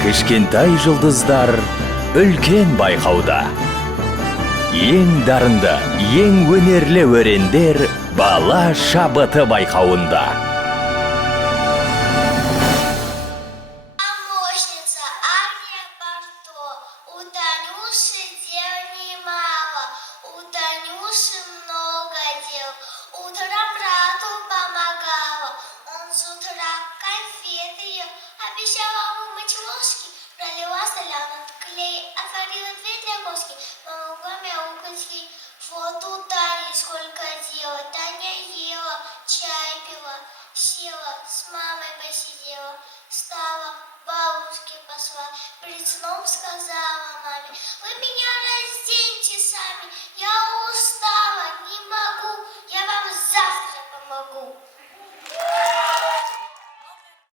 Кішкентай жұлдыздар үлкен байқауда. Ең дарынды, ең өнерлі өрендер бала шабыты байқауында. Помощница Аня Барто. У Танюши дел немало, у Танюши много дел. Утром брату помогала, он с утра конфеты ел. Обещала умыть ложки, пролила соляный клей, отварила 2 лягушки, помогла мяукать ей. Вот у Тани сколько дела. Таня ела, чай пила, села, с мамой посидела, встала, бабушке пошла, перед сном сказала маме: вы меня разденьте сами, я устала, не могу, я вам завтра помогу.